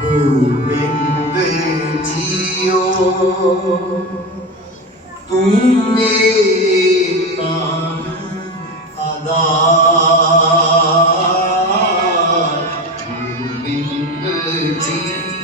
गोविंद जियो तुम मेरे नाम आधार गोविंद जियो